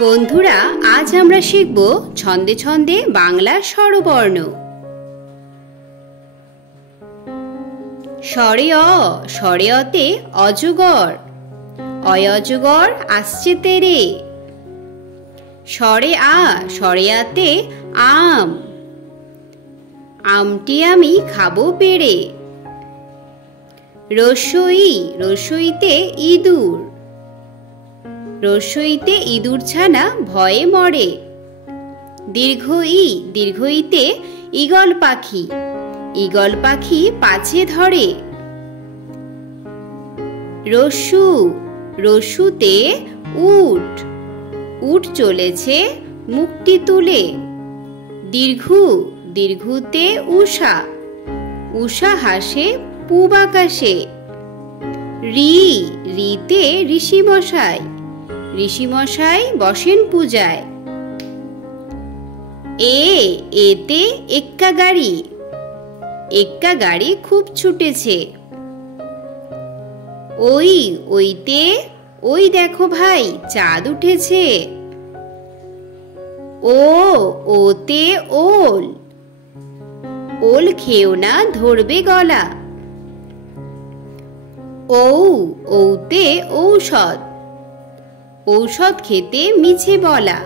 বন্ধুরা, আজ আমরা শিখব ছন্দে ছন্দে বাংলা স্বরবর্ণ। স্বরে অ, স্বরে অতে অজগর, অয় অজগর আসছে তেরে। স্বরে আ, স্বরে আতে আম, আমটি আমি খাবো পেড়ে। রস্বই, রস্বইতে ইঁদুর, রস্বইতে ইঁদুর ছানা ভয়ে মরে। দীর্ঘ ই, দীর্ঘ ইতে ঈগল পাখি, ঈগল পাখি পাছে ধরে। রস্যু, রস্যুতে উট, উট চলেছে মুখটি তুলে। দীর্ঘু, দীর্ঘুতে উষা, উষা হাসে পূব আকাশে। রি, রিতে ঋষিমশাই, ঋষিমশাই বসেন পূজায়। এ, এতে এক্কা গাড়ি, এক্কা গাড়ি খুব ছুটেছে। ওই, ওইতে ওই দেখো ভাই চাঁদ উঠেছে। ও, ওতে ওল, ওল খেও না ধরবে গলা। ঔ, ঔতে ঔষধ, ঔষধ খেতে মিছে বলা।